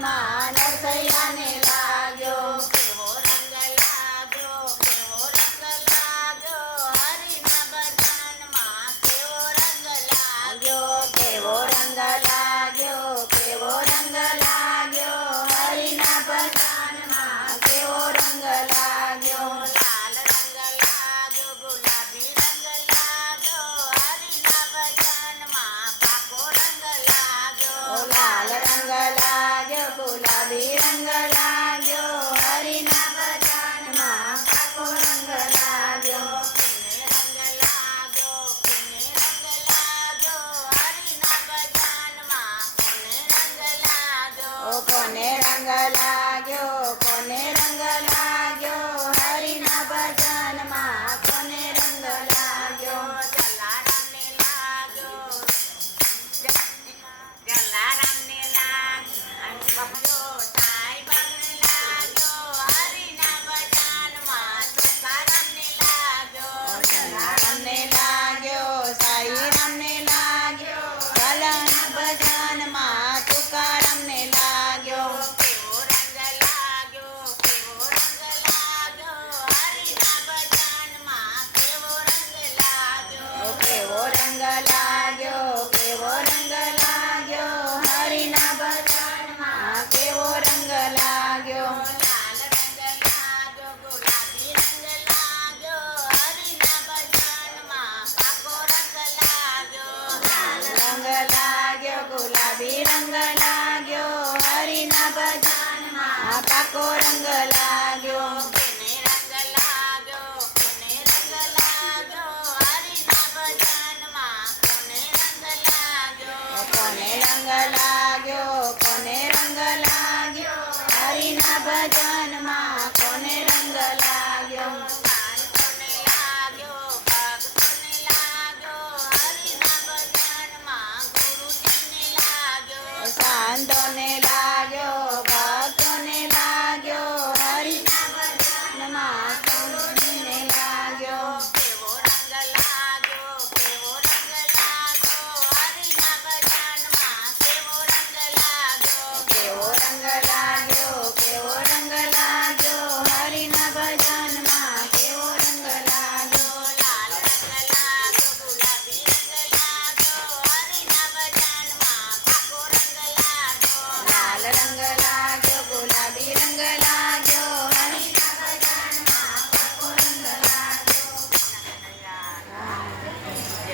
ભજનમાં ગુલાબી રંગ લાગ્યો હરિના ભજનમાં પાકો રંગ લાગ્યો